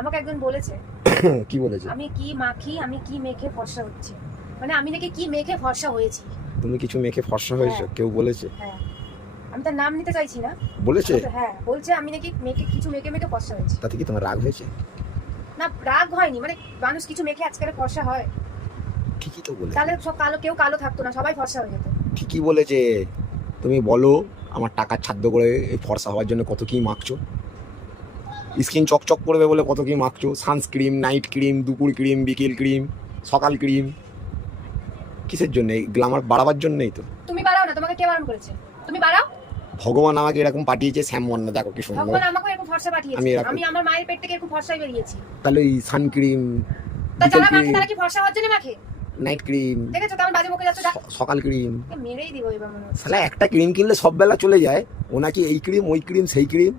আমাকে একজন বলেছে কি বলেছে? আমি কি মাখি আমি কি মেখে ফর্সা হচ্ছে। মানে আমি নাকি কি মেখে ফর্সা হয়েছি। তুমি কিছু মেখে ফর্সা হয়েছে? হ্যাঁ। কেউ বলেছে? হ্যাঁ। আমি তার নাম নিতে চাইছি না। বলেছে? হ্যাঁ বলছে আমি নাকি মেখে কিছু মেখে মেখে ফর্সা হয়েছি। তাতে কি তোমার রাগ হয়েছে? না রাগ হয়নি। মানে মানুষ কিছু মেখে আজকাল ফর্সা হয়। ঠিকই তো বলে তাহলে সব কালো কেউ কালো থাকতো না সবাই ফর্সা হয়ে যেত। ঠিকই বলেছে। তুমি বলো আমার টাকা ছাদ্য করে এই ফর্সা হওয়ার জন্য কত কি মাখছো? স্কিন চকচক করবে বলে কত কি মাখছো? সানস্ক্রিম নাইট ক্রিম দুপুর ক্রিম বিকেল ক্রিম সকাল ক্রিম। কিসের জন্য? এই গ্লামার বাড়াবার জন্যই তো। তুমি বাড়াও না তোমাকে কে বারণ করেছে? তুমি বাড়াও। ভগবান আমাকে এরকম পাঠিয়েছে শ্যাম শ্যামবর্ণ দেখো কি সুন্দর। ভগবান আমাকে এরকম ফর্সা পাঠিয়েছে। আমি এরকম- আমি আমার মায়ের পেট থেকে এরকম ফর্সাই বেরিয়েছি। তাহলে এই সানক্রিম তা বিকেল যারা মাখে ক্রিম তারা কি ফর্সা হওয়ার জন্য মাখে নাইট ক্রিম দেখেছ কেমন বাজে মুখে যাচ্ছে? সকাল ক্রিম। মেরেই দিব এবার মনে হচ্ছে। তাহলে একটা ক্রিম কিনলে সব বেলা চলে যায় ও নাকি এই ক্রিম ওই ক্রিম সেই ক্রিম।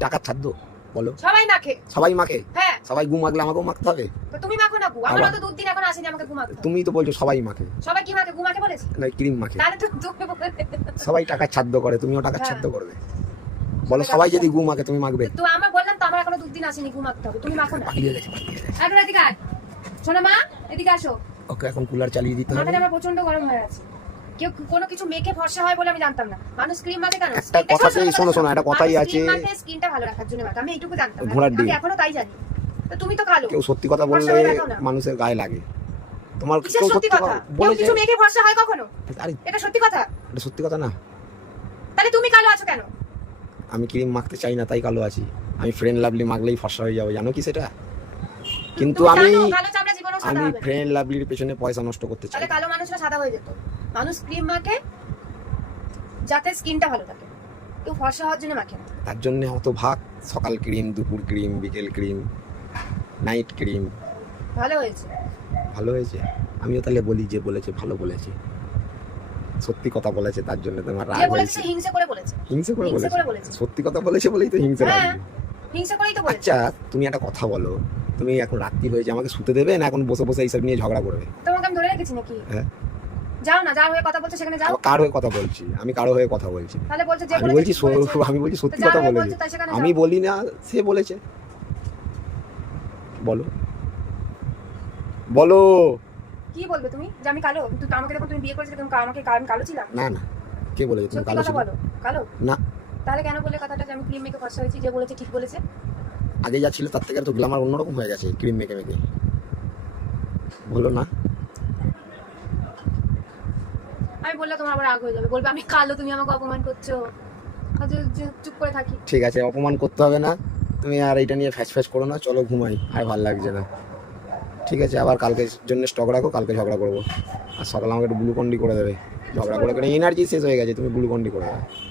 টাকার ছাদ্য বলো। সবাই মাখে। সবাই মাখে? হ্যাঁ। সবাই গু মাখলে আমাকেও মাখতে হবে? তো তুমি মাখো না গু আমার অত দুধ দিন এখন আসেনি আমাকে গু মাখতে তুমি তো বলছো সবাই মাখে। সবাই কি মাখে গু মাখে বলেছে? না ক্রিম মাখে। তাহলে তো তুমি বলে সবাই টাকার ছাদ্য করে তুমিও হ্যাঁ। ছাদ্য করবে। বলো সবাই যদি গু মাখে তুমি মাখবে? তো আমার বললাম তো আমার এখনও দুধ দিন আসেনি গু মাখতে হবে। তুমি মাখো না। পালিয়ে গেছে গেছে। এদিকে আয়। শোনো মা এদিকে আসো। ওকে এখন কুলার চালিয়ে দিতে হবে। মাথাটা আমার প্রচণ্ড গরম হয়ে আছে। কেউ কোনো কিছু মেখে ফর্সা হয় বলে আমি জানতাম না। মানুষ ক্রিম মাখে কেন? একটা কথাতেই শোনো, শোনো, একটা কথাই আছে। স্কিনটা ভালো রাখার জন্য মাখে। আমি এইটুকু জানতাম। ঘোড়ার ডিম। আমি এখনও তাই জানি। তো তুমি তো কালো কেউ সত্যি কথা বললে। মানুষের গায়ে লাগে। তোমার কেউ সত্যি কথা বলেছে কিছু মেখে ফর্সা হয় কখনো? আরে এটা সত্যি কথা? এটা সত্যি কথা না। তাহলে তুমি কালো আছো কেন? আমি ক্রিম মাখতে চাই না তাই কালো আছি। আমি ফ্রেন্ড লাভলি মাখলেই ফর্সা হয়ে যাবে। জানো কি সেটা? কিন্তু আমি আমি ফ্রেন্ড লাভলির পেছনে পয়সা নষ্ট করতে চাই। কালো মানুষরা সাদা হয়ে যেত। মানুষ ক্রিম মাখে যাতে স্কিনটা ভালো থাকে। কেউ ফর্সা হওয়ার জন্য মাখে না। তার জন্য অত ভাগ সকাল ক্রিম দুপুর ক্রিম বিকেল ক্রিম নাইট ক্রিম। ভালো হয়েছে। ভালো হয়েছে? আমিও তাহলে বলি যে বলেছে ভালো বলেছে। সত্যি কথা বলেছে তার জন্য তোমার রাগ হয়েছে। হিংসে করে বলেছে। হিংসে করে বলেছে? সত্যি কথা বলেছে বলেই তো হিংসে হ্যাঁ হিংসে করেই তো বলেছে। আচ্ছা তুমি একটা কথা বলো। তুমি এখন রাত্রি হয়েছে আমাকে শুতে দেবে না এখন বসে বসে এইসব নিয়ে ঝগড়া করবে? তোমাকে আমি ধরে রেখেছি নাকি? হ্যাঁ। যাও না যার হয়ে কথা বলছো সেখানে যাও। কার হয়ে কথা বলছি? আমি কারও হয়ে কথা বলছি তাহলে বলছে যে আমি বলছি আমি বলছি সত্যি কথা বলেছি বলছে তার সেখানে আমি বলি না সে বলেছে। বলো। বলো। কি বলবে তুমি? যে আমি কালো? কিন্তু আমাকে যখন তুমি বিয়ে করেছিলে তুমি আমাকে আমি কালো ছিলাম না না। কে বলেছে তুমি কালো ছিল? বলো। কালো? না। তাহলে কেন বললে কথাটা যে আমি ক্রিম মেখে ফর্সা হয়েছি? যে বলেছে ঠিক বলেছে। আগে যা ছিল তার থেকে তো গ্লামার অন্যরকম হয়ে গেছে ক্রিম মেখে মেখে বলো না। আমি বললে তোমার আবার রাগ হয়ে যাবে। বলবে, আমি কালো, তুমি আমাকে অপমান করছ। যে- চুপ করে থাকি। ঠিক আছে, অপমান করতে হবে না। তুমি আর এটা নিয়ে ফ্যাচ ফ্যাচ করো না, চলো ঘুমাই। আর ভালো লাগছে না। ঠিক আছে, আবার কালকে জন্য স্টক রাখো, কালকে ঝগড়া করব। আর সকালে আমাকে একটু গ্লুকন্ডি করে দেবে। ঝগড়া করে এনার্জি শেষ হয়ে গেছে, তুমি গ্লুকন্ডি করে দেবে